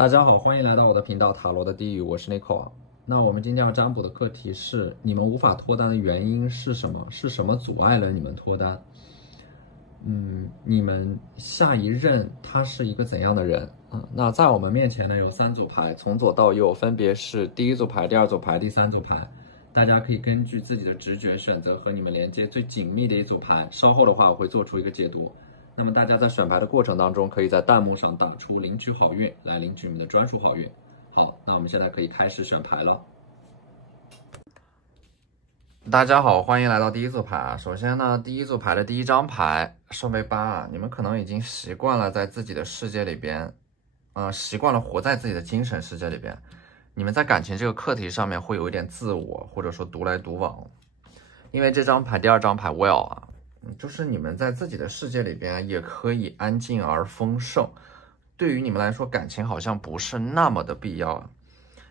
大家好，欢迎来到我的频道塔罗的地狱，我是 Nico。那我们今天要占卜的课题是：你们无法脱单的原因是什么？是什么阻碍了你们脱单？你们下一任他是一个怎样的人啊？那在我们面前呢有3组牌，从左到右分别是第一组牌、第2组牌、第3组牌。大家可以根据自己的直觉选择和你们连接最紧密的一组牌。稍后的话我会做出一个解读。那么大家在选牌的过程当中，可以在弹幕上打出领取好运，来领取你们的专属好运。好，那我们现在可以开始选牌了。大家好，欢迎来到第一组牌啊。首先呢，第一组牌的第一张牌圣杯8啊，你们可能已经习惯了在自己的世界里边，习惯了活在自己的精神世界里边。你们在感情这个课题上面会有一点自我，或者说独来独往。因为这张牌第2张牌 Well 啊。就是你们在自己的世界里边也可以安静而丰盛，对于你们来说感情好像不是那么的必要啊。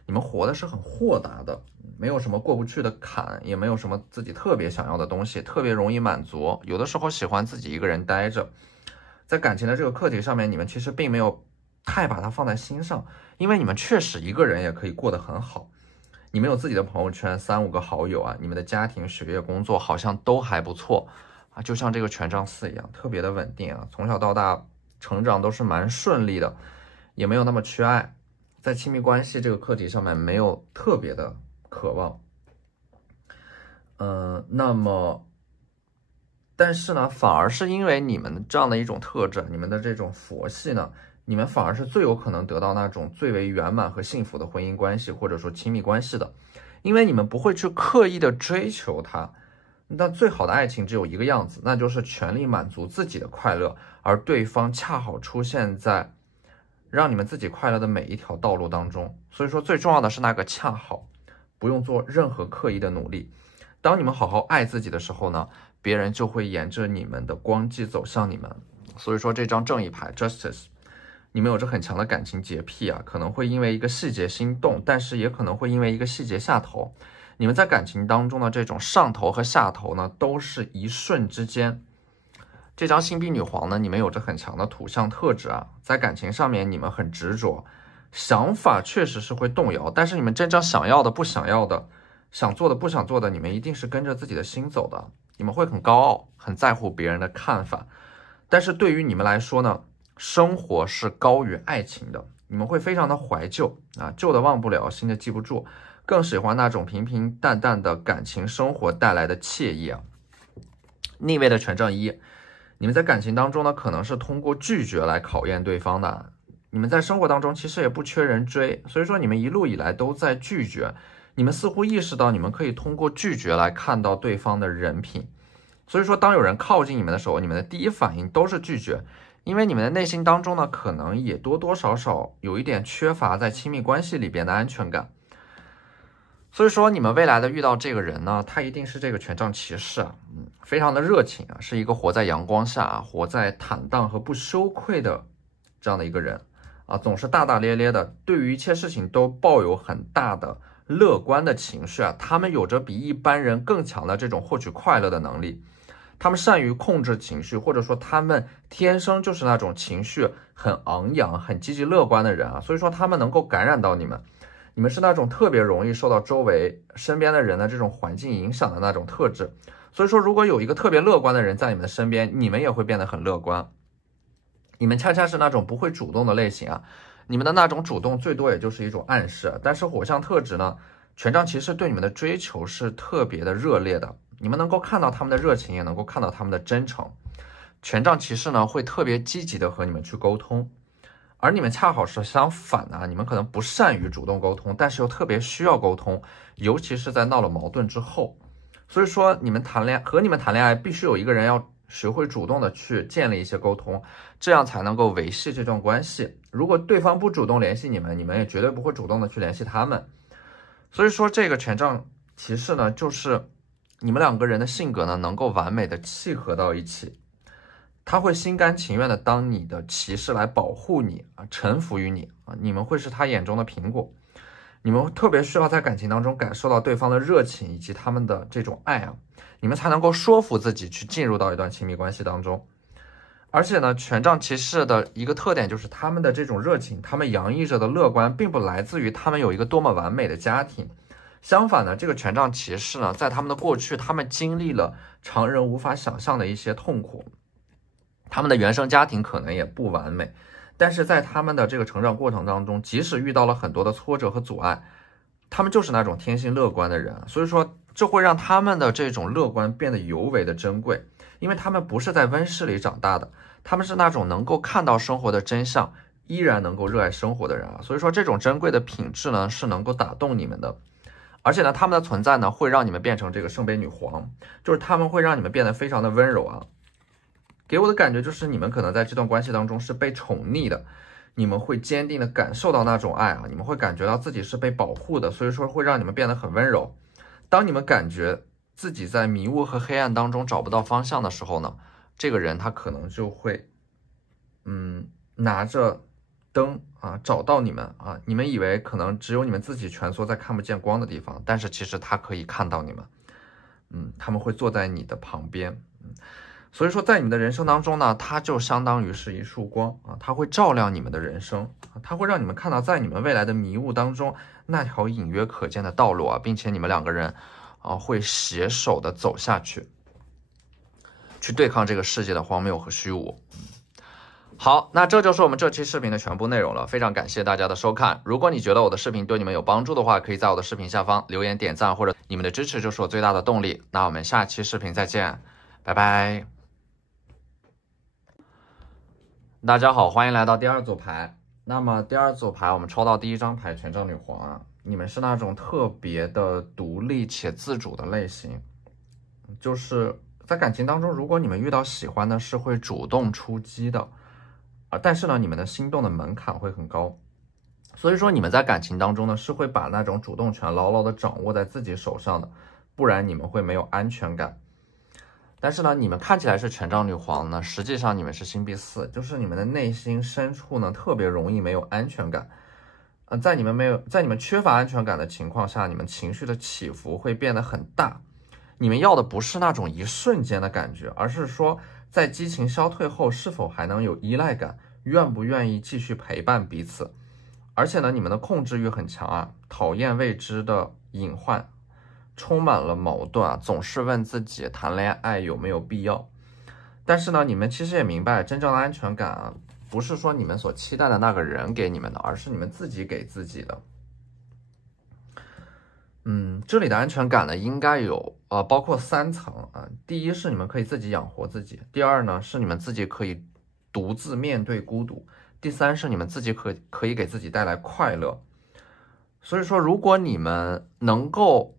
你们活的是很豁达的，没有什么过不去的坎，也没有什么自己特别想要的东西，特别容易满足，有的时候喜欢自己一个人待着。在感情的这个课题上面，你们其实并没有太把它放在心上，因为你们确实一个人也可以过得很好。你们有自己的朋友圈，3、5个好友啊，你们的家庭、学业、工作好像都还不错啊，就像这个权杖4一样，特别的稳定啊，从小到大成长都是蛮顺利的，也没有那么缺爱，在亲密关系这个课题上面没有特别的渴望。但是呢，反而是因为你们这样的一种特质，你们的这种佛系呢，你们反而是最有可能得到那种最为圆满和幸福的婚姻关系，或者说亲密关系的，因为你们不会去刻意的追求它。那最好的爱情只有一个样子，那就是全力满足自己的快乐，而对方恰好出现在让你们自己快乐的每一条道路当中。所以说最重要的是那个恰好，不用做任何刻意的努力。当你们好好爱自己的时候呢，别人就会沿着你们的光迹走向你们。所以说这张正义牌 Justice， 你们有着很强的感情洁癖啊，可能会因为一个细节心动，但是也可能会因为一个细节下头。你们在感情当中的这种上头和下头呢，都是一瞬之间。这张星币女皇呢，你们有着很强的土象特质啊，在感情上面你们很执着，想法确实是会动摇，但是你们真正想要的、不想要的，想做的、不想做的，你们一定是跟着自己的心走的。你们会很高傲，很在乎别人的看法，但是对于你们来说呢，生活是高于爱情的。你们会非常的怀旧啊，旧的忘不了，新的记不住。更喜欢那种平平淡淡的感情生活带来的惬意啊。逆位的权杖1，你们在感情当中呢，可能是通过拒绝来考验对方的。你们在生活当中其实也不缺人追，所以说你们一路以来都在拒绝。你们似乎意识到你们可以通过拒绝来看到对方的人品，所以说当有人靠近你们的时候，你们的第一反应都是拒绝，因为你们的内心当中呢，可能也多多少少有一点缺乏在亲密关系里边的安全感。所以说你们未来的遇到这个人呢，他一定是这个权杖骑士啊，非常的热情啊，是一个活在阳光下啊，活在坦荡和不羞愧的这样的一个人啊，总是大大咧咧的，对于一切事情都抱有很大的乐观的情绪啊，他们有着比一般人更强的这种获取快乐的能力，他们善于控制情绪，或者说他们天生就是那种情绪很昂扬、很积极乐观的人啊，所以说他们能够感染到你们。你们是那种特别容易受到周围身边的人的这种环境影响的那种特质，所以说如果有一个特别乐观的人在你们的身边，你们也会变得很乐观。你们恰恰是那种不会主动的类型啊，你们的那种主动最多也就是一种暗示，但是火象特质呢，权杖骑士对你们的追求是特别的热烈的，你们能够看到他们的热情，也能够看到他们的真诚。权杖骑士呢会特别积极的和你们去沟通，而你们恰好是相反的，你们可能不善于主动沟通，但是又特别需要沟通，尤其是在闹了矛盾之后。所以说你们谈恋爱必须有一个人要学会主动的去建立一些沟通，这样才能够维系这段关系。如果对方不主动联系你们，你们也绝对不会主动的去联系他们。所以说这个权杖骑士呢，就是你们2个人的性格呢能够完美的契合到一起，他会心甘情愿的当你的骑士来保护你啊，臣服于你啊，你们会是他眼中的苹果。你们特别需要在感情当中感受到对方的热情以及他们的这种爱啊，你们才能够说服自己去进入到一段亲密关系当中。而且呢，权杖骑士的一个特点就是他们的这种热情，他们洋溢着的乐观，并不来自于他们有一个多么完美的家庭。相反呢，这个权杖骑士呢，在他们的过去，他们经历了常人无法想象的一些痛苦，他们的原生家庭可能也不完美，但是在他们的这个成长过程当中，即使遇到了很多的挫折和阻碍，他们就是那种天性乐观的人，所以说这会让他们的这种乐观变得尤为的珍贵，因为他们不是在温室里长大的，他们是那种能够看到生活的真相，依然能够热爱生活的人啊。所以说这种珍贵的品质呢，是能够打动你们的。而且呢，他们的存在呢，会让你们变成这个圣杯女皇，就是他们会让你们变得非常的温柔啊。给我的感觉就是你们可能在这段关系当中是被宠溺的，你们会坚定的感受到那种爱啊，你们会感觉到自己是被保护的，所以说会让你们变得很温柔。当你们感觉自己在迷雾和黑暗当中找不到方向的时候呢，这个人他可能就会拿着灯啊找到你们啊，你们以为可能只有你们自己蜷缩在看不见光的地方，但是其实他可以看到你们，他们会坐在你的旁边，所以说在你们的人生当中呢，它就相当于是一束光啊，它会照亮你们的人生，它会让你们看到在你们未来的迷雾当中那条隐约可见的道路啊，并且你们两个人会携手的走下去，去对抗这个世界的荒谬和虚无。好，那这就是我们这期视频的全部内容了，非常感谢大家的收看。如果你觉得我的视频对你们有帮助的话，可以在我的视频下方留言点赞，或者你们的支持就是我最大的动力。那我们下期视频再见，拜拜。大家好，欢迎来到第二组牌。那么第二组牌我们抽到第一张牌权杖女皇啊，你们是那种特别的独立且自主的类型，就是在感情当中，如果你们遇到喜欢的，是会主动出击的。但是呢，你们的心动的门槛会很高，所以说你们在感情当中呢，是会把那种主动权牢牢的掌握在自己手上的，不然你们会没有安全感。但是呢，你们看起来是权杖女皇呢，实际上你们是星币4，就是你们的内心深处呢，特别容易没有安全感。在你们缺乏安全感的情况下，你们情绪的起伏会变得很大。你们要的不是那种一瞬间的感觉，而是说在激情消退后是否还能有依赖感，愿不愿意继续陪伴彼此。而且呢，你们的控制欲很强啊，讨厌未知的隐患，充满了矛盾啊，总是问自己谈恋爱有没有必要。但是呢，你们其实也明白，真正的安全感啊，不是说你们所期待的那个人给你们的，而是你们自己给自己的。这里的安全感呢，应该有包括3层啊。第一是你们可以自己养活自己，第二呢是你们自己可以独自面对孤独，第三是你们自己可以给自己带来快乐。所以说，如果你们能够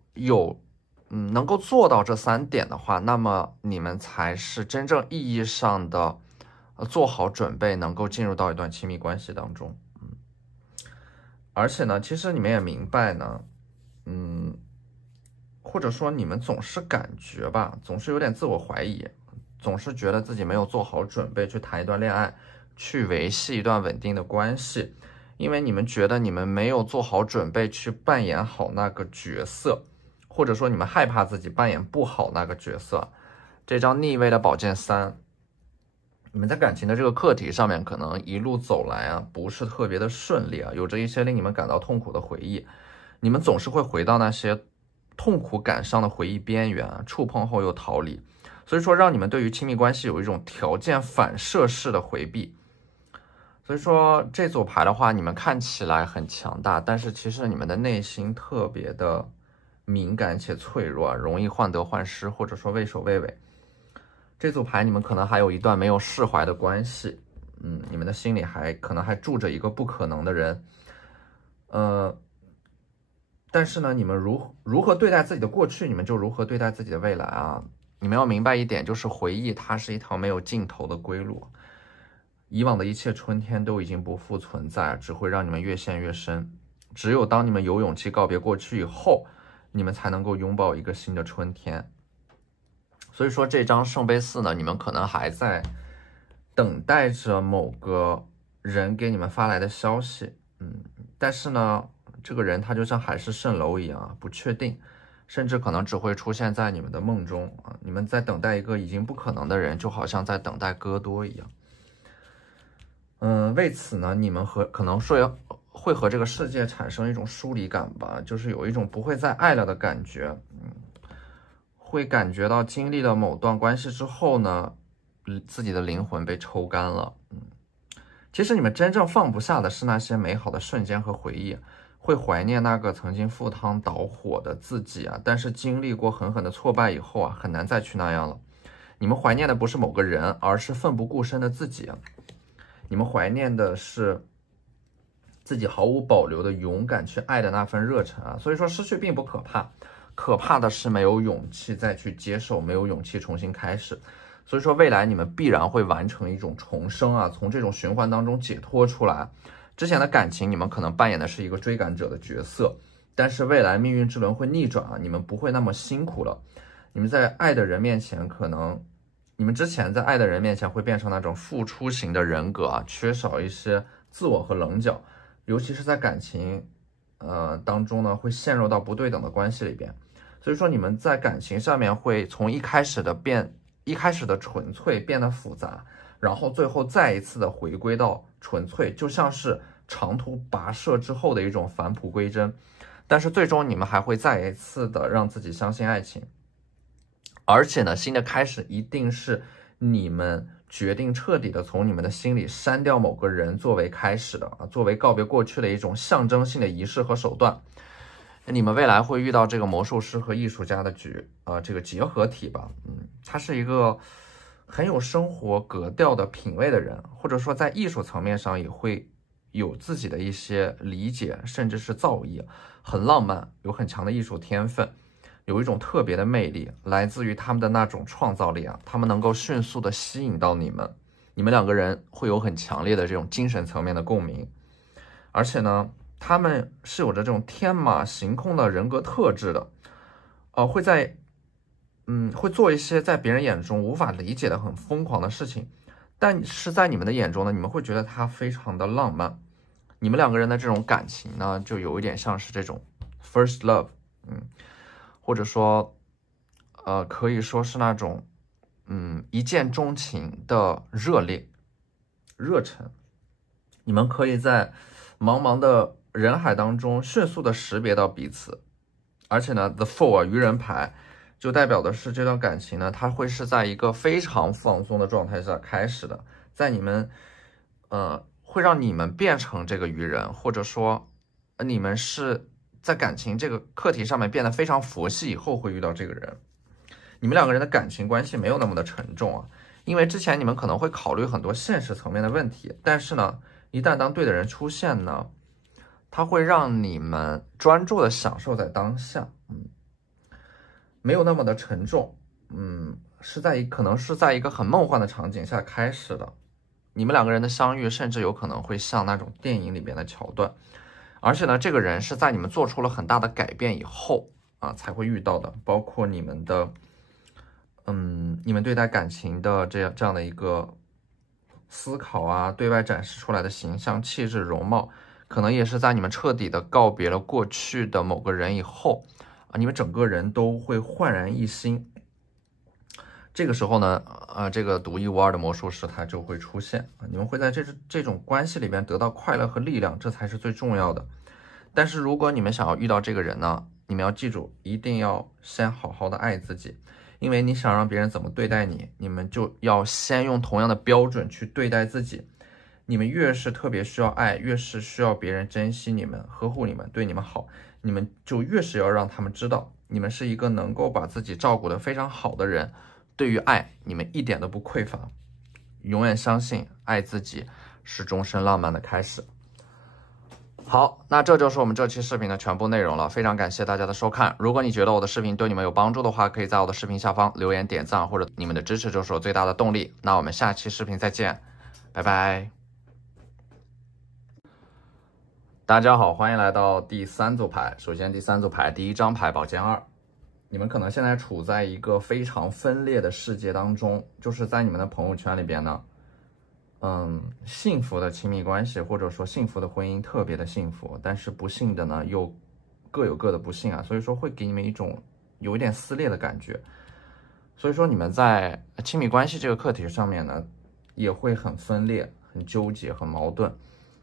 做到这3点的话，那么你们才是真正意义上的做好准备，能够进入到一段亲密关系当中。而且呢，其实你们也明白呢。或者说你们总是感觉吧，总是有点自我怀疑，总是觉得自己没有做好准备去谈一段恋爱，去维系一段稳定的关系，因为你们觉得你们没有做好准备去扮演好那个角色，或者说你们害怕自己扮演不好那个角色。这张逆位的宝剑3，你们在感情的这个课题上面，可能一路走来啊，不是特别的顺利啊，有着一些令你们感到痛苦的回忆，你们总是会回到那些痛苦感伤的回忆边缘，触碰后又逃离，所以说让你们对于亲密关系有一种条件反射式的回避。所以说这组牌的话，你们看起来很强大，但是其实你们的内心特别的敏感且脆弱，容易患得患失，或者说畏首畏尾。这组牌你们可能还有一段没有释怀的关系，你们的心里可能还住着一个不可能的人，但是呢，你们如何对待自己的过去，你们就如何对待自己的未来啊！你们要明白一点，就是回忆它是一条没有尽头的归路，以往的一切春天都已经不复存在，只会让你们越陷越深。只有当你们有勇气告别过去以后，你们才能够拥抱一个新的春天。所以说这张圣杯4呢，你们可能还在等待着某个人给你们发来的消息，但是呢，这个人他就像海市蜃楼一样不确定，甚至可能只会出现在你们的梦中啊！你们在等待一个已经不可能的人，就好像在等待戈多一样。为此呢，你们可能说会和这个世界产生一种疏离感吧，就是有一种不会再爱了的感觉，会感觉到经历了某段关系之后呢，自己的灵魂被抽干了，其实你们真正放不下的是那些美好的瞬间和回忆，会怀念那个曾经赴汤蹈火的自己啊，但是经历过狠狠的挫败以后啊，很难再去那样了。你们怀念的不是某个人，而是奋不顾身的自己。你们怀念的是自己毫无保留的勇敢去爱的那份热忱啊。所以说失去并不可怕，可怕的是没有勇气再去接受，没有勇气重新开始。所以说未来你们必然会完成一种重生啊，从这种循环当中解脱出来。之前的感情你们可能扮演的是一个追赶者的角色，但是未来命运之轮会逆转啊，你们不会那么辛苦了。你们在爱的人面前你们之前在爱的人面前会变成那种付出型的人格啊，缺少一些自我和棱角，尤其是在感情当中呢，会陷入到不对等的关系里边。所以说你们在感情上面会从一开始的纯粹变得复杂，然后最后再一次的回归到纯粹，就像是长途跋涉之后的一种返璞归真。但是最终你们还会再一次的让自己相信爱情。而且呢，新的开始一定是你们决定彻底的从你们的心里删掉某个人作为开始的啊，作为告别过去的一种象征性的仪式和手段。你们未来会遇到这个魔术师和艺术家的这个结合体吧，他是一个很有生活格调的品味的人，或者说在艺术层面上也会有自己的一些理解，甚至是造诣，很浪漫，有很强的艺术天分。有一种特别的魅力，来自于他们的那种创造力啊，他们能够迅速的吸引到你们两个人会有很强烈的这种精神层面的共鸣，而且呢，他们是有着这种天马行空的人格特质的，会做一些在别人眼中无法理解的很疯狂的事情，但是在你们的眼中呢，你们会觉得他非常的浪漫，你们两个人的这种感情呢，就有一点像是这种 first love，或者说，可以说是那种，一见钟情的热忱。你们可以在茫茫的人海当中迅速的识别到彼此，而且呢 ，The Four 愚人牌就代表的是这段感情呢，它会是在一个非常放松的状态下开始的，在你们，会让你们变成这个愚人，或者说，你们是在感情这个课题上面变得非常佛系以后会遇到这个人。你们两个人的感情关系没有那么的沉重啊，因为之前你们可能会考虑很多现实层面的问题，但是呢，一旦当对的人出现呢，他会让你们专注的享受在当下，没有那么的沉重，可能是在一个很梦幻的场景下开始的。你们两个人的相遇，甚至有可能会像那种电影里边的桥段，而且呢，这个人是在你们做出了很大的改变以后啊才会遇到的，包括你们对待感情的这样的一个思考啊，对外展示出来的形象、气质、容貌，可能也是在你们彻底的告别了过去的某个人以后啊，你们整个人都会焕然一新。这个时候呢，这个独一无二的魔术师他就会出现啊，你们会在这种关系里边得到快乐和力量，这才是最重要的。但是如果你们想要遇到这个人呢，你们要记住，一定要先好好的爱自己，因为你想让别人怎么对待你，你们就要先用同样的标准去对待自己。你们越是特别需要爱，越是需要别人珍惜你们、呵护你们、对你们好，你们就越是要让他们知道，你们是一个能够把自己照顾得非常好的人。对于爱，你们一点都不匮乏，永远相信爱自己是终身浪漫的开始。好，那这就是我们这期视频的全部内容了，非常感谢大家的收看。如果你觉得我的视频对你们有帮助的话，可以在我的视频下方留言点赞，或者你们的支持就是我最大的动力。那我们下期视频再见，拜拜。大家好，欢迎来到第三组牌。首先第三组牌，第一张牌宝剑2。你们可能现在处在一个非常分裂的世界当中，就是在你们的朋友圈里边呢，幸福的亲密关系或者说幸福的婚姻特别的幸福，但是不幸的呢又各有各的不幸啊，所以说会给你们一种有一点撕裂的感觉。所以说你们在亲密关系这个课题上面呢，也会很分裂，很纠结、很矛盾。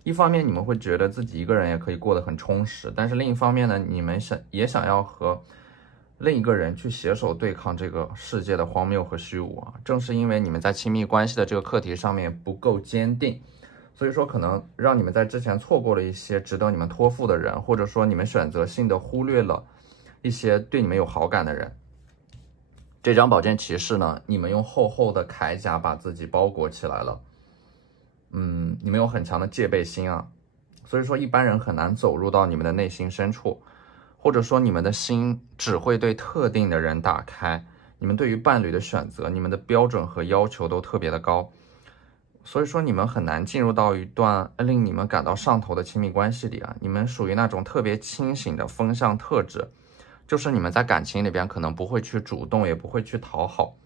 一方面你们会觉得自己一个人也可以过得很充实，但是另一方面呢，你们想要和另一个人去携手对抗这个世界的荒谬和虚无啊。正是因为你们在亲密关系的这个课题上面不够坚定，所以说可能让你们在之前错过了一些值得你们托付的人，或者说你们选择性的忽略了一些对你们有好感的人。这张宝剑骑士呢，你们用厚厚的铠甲把自己包裹起来了，你们有很强的戒备心啊，所以说一般人很难走入到你们的内心深处，或者说你们的心只会对特定的人打开，你们对于伴侣的选择，你们的标准和要求都特别的高，所以说你们很难进入到一段令你们感到上头的亲密关系里啊。你们属于那种特别清醒的风象特质，就是你们在感情里边可能不会去主动，也不会去讨好，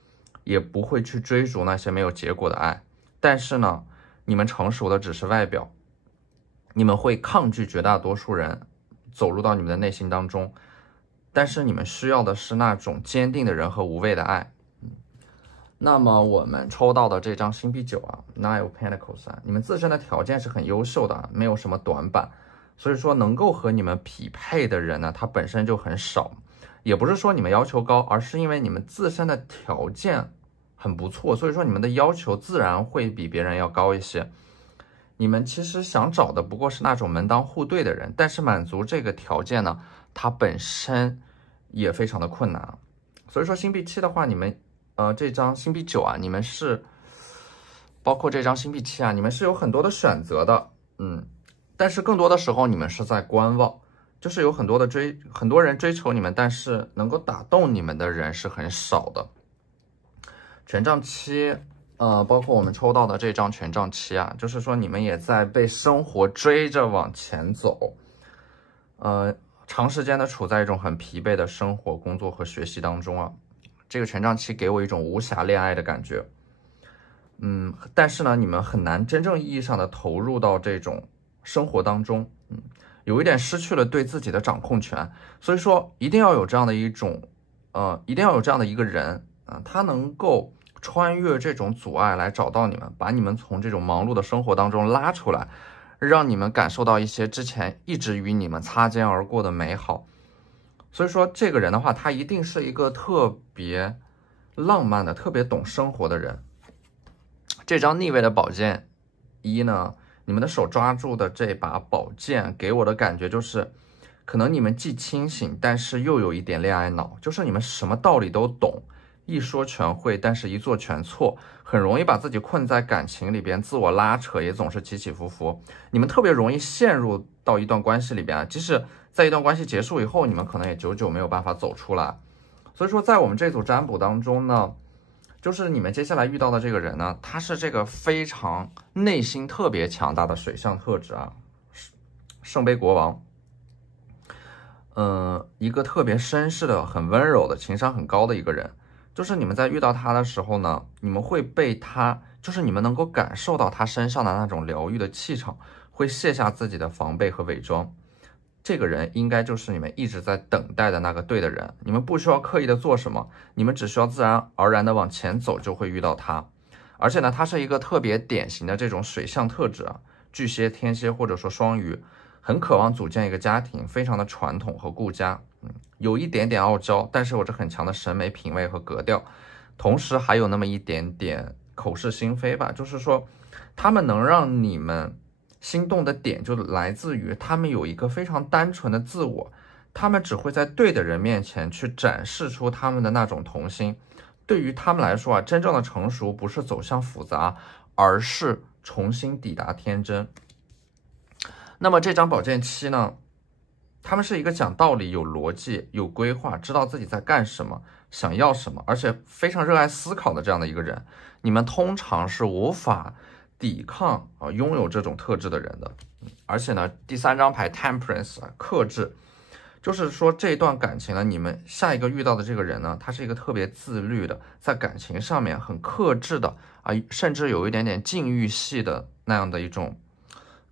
也不会去追逐那些没有结果的爱，但是呢，你们成熟的只是外表，你们会抗拒绝大多数人走入到你们的内心当中，但是你们需要的是那种坚定的人和无畏的爱。那么我们抽到的这张星币9啊 ，Nine of Pentacles 啊，你们自身的条件是很优秀的，没有什么短板，所以说能够和你们匹配的人呢，他本身就很少，也不是说你们要求高，而是因为你们自身的条件很不错，所以说你们的要求自然会比别人要高一些。你们其实想找的不过是那种门当户对的人，但是满足这个条件呢，它本身也非常的困难。所以说星币7的话，你们这张星币9啊，你们是包括这张星币7啊，你们是有很多的选择的，但是更多的时候你们是在观望，就是有很多人追求你们，但是能够打动你们的人是很少的。权杖7，包括我们抽到的这张权杖7啊，就是说你们也在被生活追着往前走，长时间的处在一种很疲惫的生活、工作和学习当中啊。这个权杖7给我一种无暇恋爱的感觉，但是呢，你们很难真正意义上的投入到这种生活当中，有一点失去了对自己的掌控权。所以说，一定要有这样的一个人他能够穿越这种阻碍来找到你们，把你们从这种忙碌的生活当中拉出来，让你们感受到一些之前一直与你们擦肩而过的美好。所以说这个人的话，他一定是一个特别浪漫的、特别懂生活的人。这张逆位的宝剑1呢，你们的手抓住的这把宝剑给我的感觉就是，可能你们既清醒，但是又有一点恋爱脑，就是你们什么道理都懂，一说全会，但是一做全错，很容易把自己困在感情里边，自我拉扯也总是起起伏伏。你们特别容易陷入到一段关系里边，即使在一段关系结束以后，你们可能也久久没有办法走出来。所以说在我们这组占卜当中呢，就是你们接下来遇到的这个人呢，他是这个非常内心特别强大的水象特质啊，圣杯国王，一个特别绅士的、很温柔的、情商很高的一个人。就是你们在遇到他的时候呢，你们会被他，就是你们能够感受到他身上的那种疗愈的气场，会卸下自己的防备和伪装。这个人应该就是你们一直在等待的那个对的人，你们不需要刻意的做什么，你们只需要自然而然的往前走，就会遇到他。而且呢，他是一个特别典型的这种水象特质啊，巨蟹、天蝎或者说双鱼，很渴望组建一个家庭，非常的传统和顾家，有一点点傲娇，但是有着很强的审美品味和格调，同时还有那么一点点口是心非吧，就是说他们能让你们心动的点就来自于他们有一个非常单纯的自我，他们只会在对的人面前去展示出他们的那种童心。对于他们来说啊，真正的成熟不是走向复杂，而是重新抵达天真。那么这张宝剑7呢，他们是一个讲道理、有逻辑、有规划，知道自己在干什么，想要什么，而且非常热爱思考的这样的一个人。你们通常是无法抵抗拥有这种特质的人的。而且呢，第3张牌 Temperance 克制，就是说这段感情呢，你们下一个遇到的这个人呢，他是一个特别自律的，在感情上面很克制的甚至有一点点禁欲系的那样的一种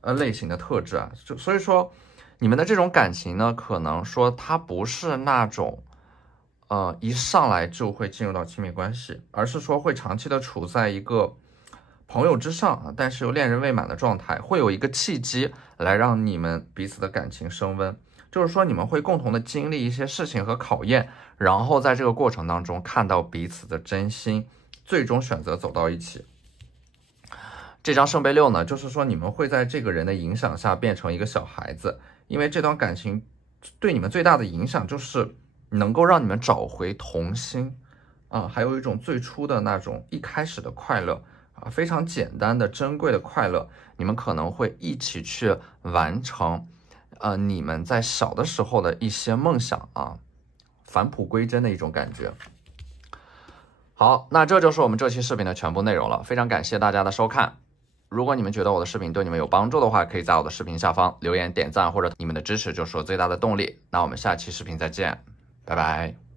类型的特质啊。所以说你们的这种感情呢，可能说它不是那种一上来就会进入到亲密关系，而是说会长期的处在一个朋友之上啊，但是又恋人未满的状态，会有一个契机来让你们彼此的感情升温。就是说你们会共同的经历一些事情和考验，然后在这个过程当中看到彼此的真心，最终选择走到一起。这张圣杯6呢，就是说你们会在这个人的影响下变成一个小孩子，因为这段感情对你们最大的影响就是能够让你们找回童心啊，还有一种最初的那种一开始的快乐啊，非常简单的珍贵的快乐，你们可能会一起去完成你们在小的时候的一些梦想啊，返璞归真的一种感觉。好，那这就是我们这期视频的全部内容了，非常感谢大家的收看。如果你们觉得我的视频对你们有帮助的话，可以在我的视频下方留言点赞，或者你们的支持就是我最大的动力。那我们下期视频再见，拜拜。